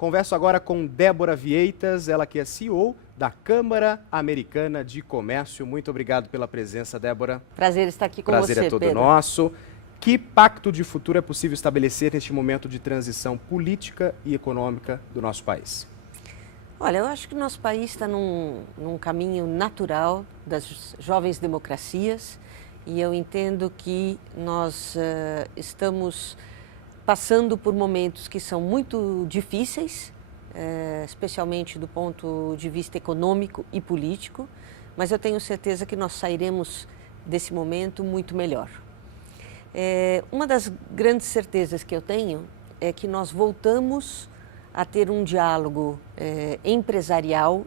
Converso agora com Débora Vieitas, ela que é CEO da Câmara Americana de Comércio. Muito obrigado pela presença, Débora. Prazer estar aqui com Prazer você, é todo Pedro. nosso. Que pacto de futuro é possível estabelecer neste momento de transição política e econômica do nosso país? Olha, eu acho que o nosso país está num caminho natural das jovens democracias e eu entendo que nós estamos passando por momentos que são muito difíceis, especialmente do ponto de vista econômico e político, mas eu tenho certeza que nós sairemos desse momento muito melhor. Uma das grandes certezas que eu tenho é que nós voltamos a ter um diálogo empresarial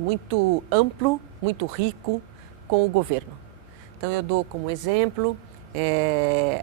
muito amplo, muito rico com o governo. Então eu dou como exemplo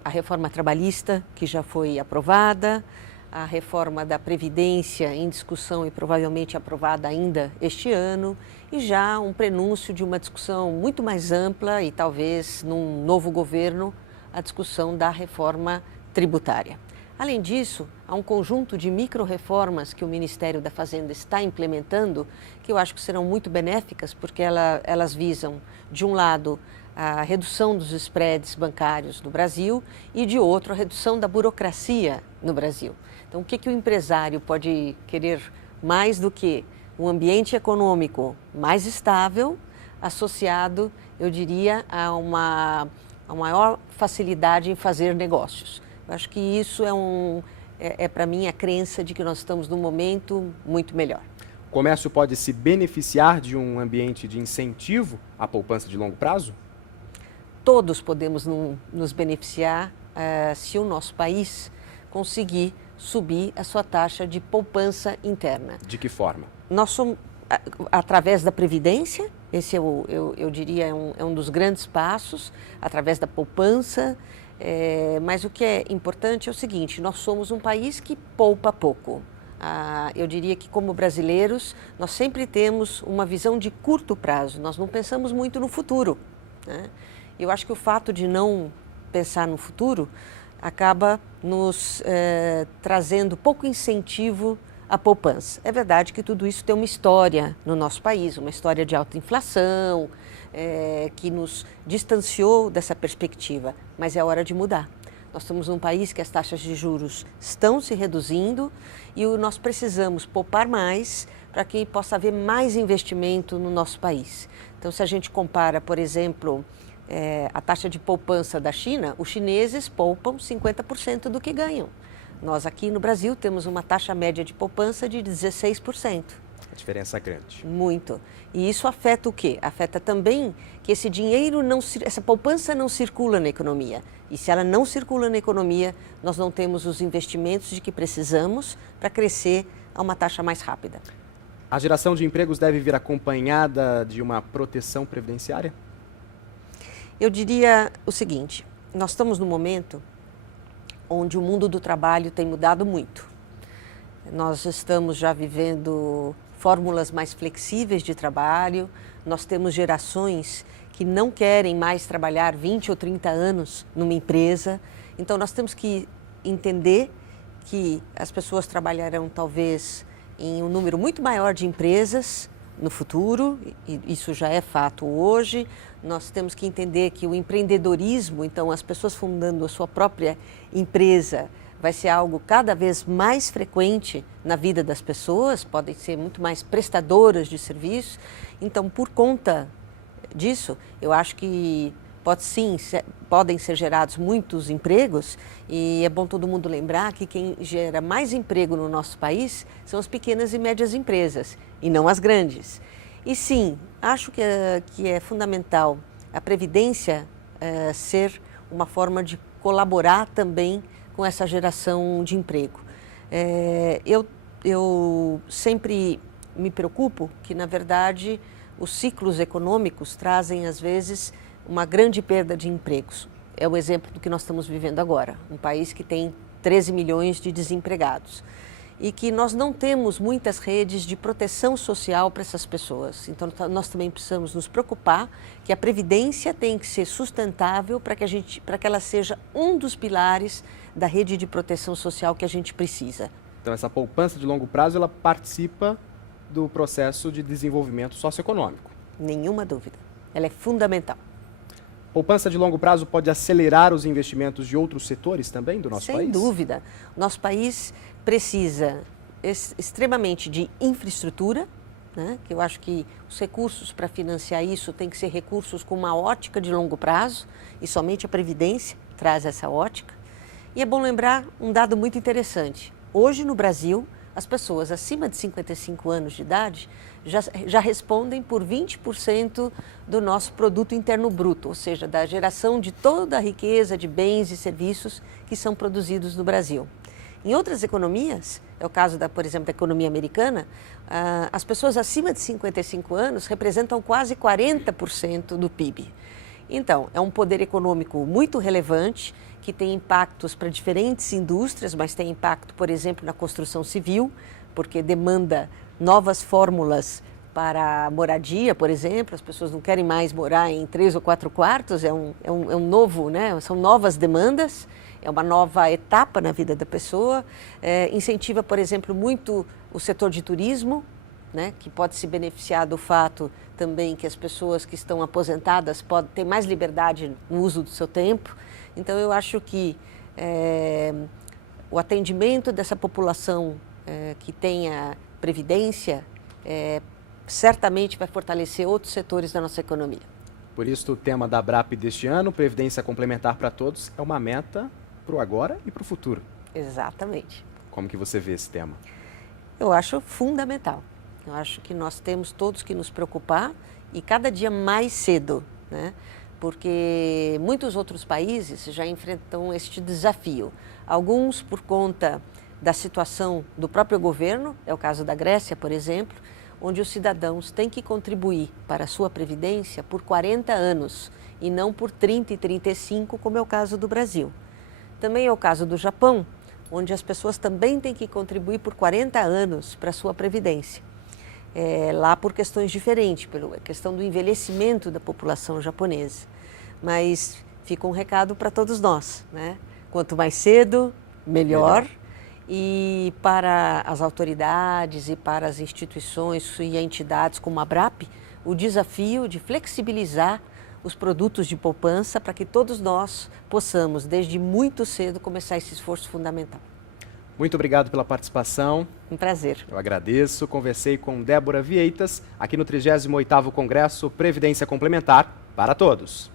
a reforma trabalhista que já foi aprovada, a reforma da Previdência em discussão e provavelmente aprovada ainda este ano, e já um prenúncio de uma discussão muito mais ampla e talvez num novo governo, a discussão da reforma tributária. Além disso, há um conjunto de micro-reformas que o Ministério da Fazenda está implementando, que eu acho que serão muito benéficas, porque elas visam, de um lado, a redução dos spreads bancários no Brasil e, de outro, a redução da burocracia no Brasil. Então, o que o empresário pode querer mais do que um ambiente econômico mais estável, associado, eu diria, a uma maior facilidade em fazer negócios. Eu acho que isso é para mim a crença de que nós estamos num momento muito melhor. O comércio pode se beneficiar de um ambiente de incentivo à poupança de longo prazo? Todos podemos nos beneficiar se o nosso país conseguir subir a sua taxa de poupança interna. De que forma? Nós somos, através da Previdência, esse eu diria é um dos grandes passos, através da poupança, mas o que é importante é o seguinte, nós somos um país que poupa pouco. Eu diria que como brasileiros, nós sempre temos uma visão de curto prazo, nós não pensamos muito no futuro, né? Eu acho que o fato de não pensar no futuro acaba nos trazendo pouco incentivo à poupança. É verdade que tudo isso tem uma história no nosso país, uma história de alta inflação, que nos distanciou dessa perspectiva, mas é hora de mudar. Nós estamos num país que as taxas de juros estão se reduzindo e nós precisamos poupar mais para que possa haver mais investimento no nosso país. Então, se a gente compara, por exemplo, a taxa de poupança da China, os chineses poupam 50% do que ganham. Nós aqui no Brasil temos uma taxa média de poupança de 16%. A diferença é grande. Muito. E isso afeta o quê? Afeta também que esse dinheiro, essa poupança não circula na economia. E se ela não circula na economia, nós não temos os investimentos de que precisamos para crescer a uma taxa mais rápida. A geração de empregos deve vir acompanhada de uma proteção previdenciária? Eu diria o seguinte, nós estamos num momento onde o mundo do trabalho tem mudado muito. Nós estamos já vivendo fórmulas mais flexíveis de trabalho, nós temos gerações que não querem mais trabalhar 20 ou 30 anos numa empresa, então nós temos que entender que as pessoas trabalharão talvez em um número muito maior de empresas no futuro, e isso já é fato hoje. Nós temos que entender que o empreendedorismo, então as pessoas fundando a sua própria empresa, vai ser algo cada vez mais frequente na vida das pessoas, podem ser muito mais prestadoras de serviços. Então, por conta disso, eu acho que podem ser gerados muitos empregos e é bom todo mundo lembrar que quem gera mais emprego no nosso país são as pequenas e médias empresas e não as grandes. E sim, acho que é fundamental a Previdência ser uma forma de colaborar também com essa geração de emprego. Eu sempre me preocupo que, na verdade, os ciclos econômicos trazem, às vezes, uma grande perda de empregos. É o exemplo do que nós estamos vivendo agora, um país que tem 13 milhões de desempregados e que nós não temos muitas redes de proteção social para essas pessoas. Então, nós também precisamos nos preocupar que a Previdência tem que ser sustentável para que ela seja um dos pilares da rede de proteção social que a gente precisa. Então, essa poupança de longo prazo, ela participa do processo de desenvolvimento socioeconômico. Nenhuma dúvida. Ela é fundamental. Poupança de longo prazo pode acelerar os investimentos de outros setores também do nosso país? Sem dúvida. Nosso país precisa extremamente de infraestrutura, né? Que eu acho que os recursos para financiar isso têm que ser recursos com uma ótica de longo prazo, e somente a Previdência traz essa ótica. E é bom lembrar um dado muito interessante. Hoje, no Brasil, as pessoas acima de 55 anos de idade já respondem por 20% do nosso produto interno bruto, ou seja, da geração de toda a riqueza de bens e serviços que são produzidos no Brasil. Em outras economias, é o caso, por exemplo, da economia americana, as pessoas acima de 55 anos representam quase 40% do PIB. Então, é um poder econômico muito relevante, que tem impactos para diferentes indústrias, mas tem impacto, por exemplo, na construção civil, porque demanda novas fórmulas para a moradia, por exemplo. As pessoas não querem mais morar em 3 ou 4 quartos, é um novo, né? São novas demandas, é uma nova etapa na vida da pessoa. Incentiva, por exemplo, muito o setor de turismo, né, que pode se beneficiar do fato também que as pessoas que estão aposentadas podem ter mais liberdade no uso do seu tempo. Então, eu acho que o atendimento dessa população que tenha previdência certamente vai fortalecer outros setores da nossa economia. Por isso, o tema da ABRAP deste ano, Previdência Complementar para Todos, é uma meta para o agora e para o futuro. Exatamente. Como que você vê esse tema? Eu acho fundamental. Eu acho que nós temos todos que nos preocupar e cada dia mais cedo, né? Porque muitos outros países já enfrentam este desafio. Alguns por conta da situação do próprio governo, é o caso da Grécia, por exemplo, onde os cidadãos têm que contribuir para a sua previdência por 40 anos e não por 30 e 35, como é o caso do Brasil. Também é o caso do Japão, onde as pessoas também têm que contribuir por 40 anos para a sua previdência. Lá por questões diferentes, pela questão do envelhecimento da população japonesa. Mas fica um recado para todos nós, né? Quanto mais cedo, melhor. E para as autoridades e para as instituições e entidades como a ABRAP, o desafio de flexibilizar os produtos de poupança para que todos nós possamos, desde muito cedo, começar esse esforço fundamental. Muito obrigado pela participação. Um prazer. Eu agradeço. Conversei com Débora Vieitas, aqui no 38º Congresso Previdência Complementar para Todos.